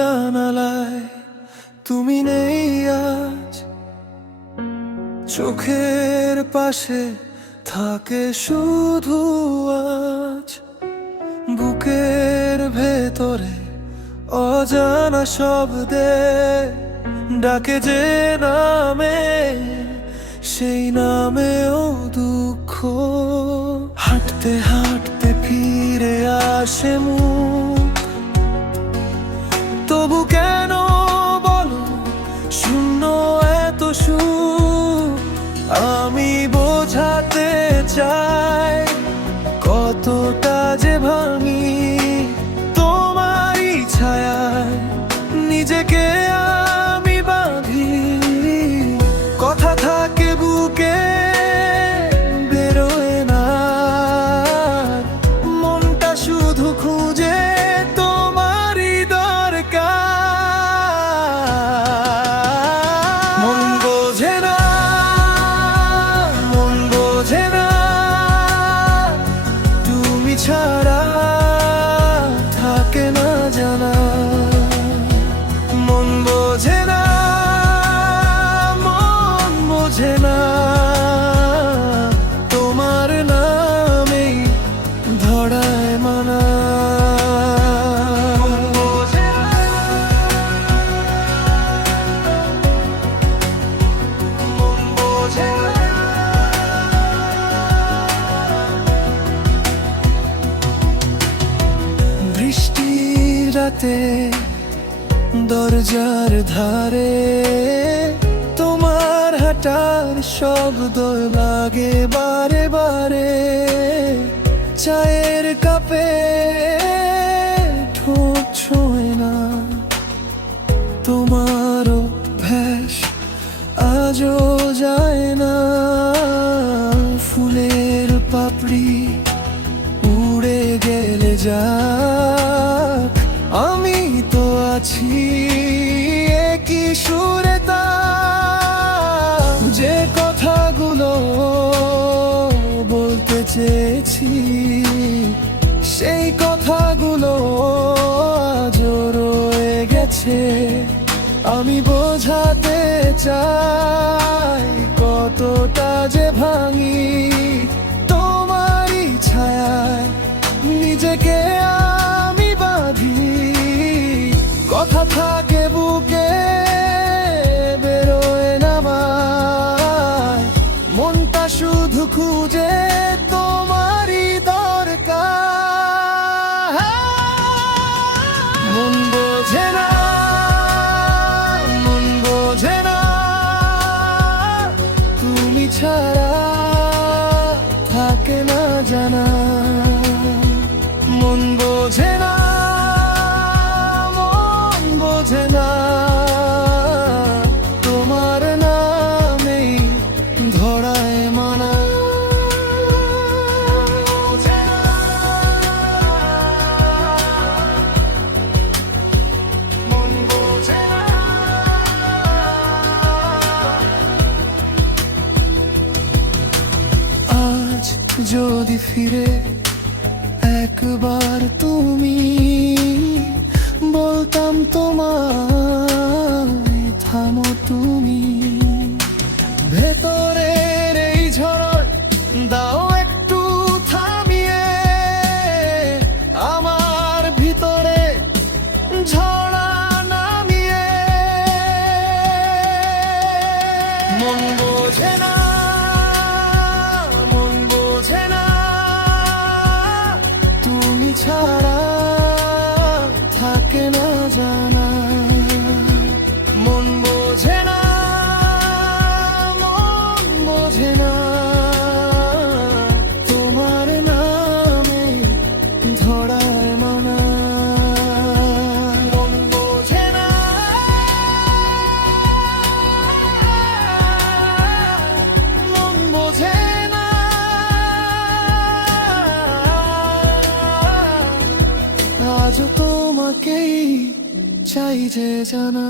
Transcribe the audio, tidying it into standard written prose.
জানালায় তুমি নেই আজ, চোখের পাশে থাকে শুধু আজ। বুকের ভেতরে অজানা শব্দে ডাকে যে নামে, সেই নামেও দুঃখ। হাঁটতে হাঁটতে ফিরে আসে মুখ, তবু কেন বলো শূন্য এত সুখ। আমি বোঝাতে চাই কতটা যে ভাঙি তোমারই ছায়ায় নিজেকে আমি বাঁধি। কথা থাকে বুকে বেরোয় না, মনটা শুধু খুঁজে তোমারই দরকার। মন বোঝে না, মন বোঝে না, তুমি ছাড়া থাকে না জানা। মন বোঝে না, মন বোঝে না, তোমার নামেই ধরায় মানা। মন বোঝে না, মন বোঝে না। বৃষ্টির রাতে দরজার ধারে তোমার হাঁটার শব্দ লাগে বারে বারে। চায়ের কাপে ঠোঁট ছোঁয় না তোমার অভ্যাস আজও যায় না। ফুলের পাপড়ি উড়ে গেলে যাক, আমি তো আছি একই সুরে তার। যে কথাগুলো বলতে চেয়েছি সেই কথাগুলো আজও রয়ে গেছে। আমি বোঝাতে চাই কতটা যে ভাঙি তোমারই ছায়ায় নিজেকে আমি বাঁধি। কথা থাকে বুকে বেরোয় না মায়, মনটা শুধু খুঁজে তোমারই দরকার। মন বোঝে না, মন বোঝে না, তুমি ছাড়া থাকে না জানা। মন বোঝে না, মন বোঝে না, তোমার নামেই ধরায় মানা। মন বোঝে না। আজ যদি ফিরে একবার তুমি বলতাম তোমায় থামো তুমি। ভেতরের এই ঝড় দাও একটু থামিয়ে, আমার ভিতরে ঝড়া নামিয়ে। মন বোঝে না, মন বোঝে না, তুমি ছাড়া থাকে না জানা। মন বোঝে না, মন বোঝে না, তোমার নামে ধরায় মানা। মন বোঝে না, মন বোঝে না, আজও তোমাকেই চাই যে জানা।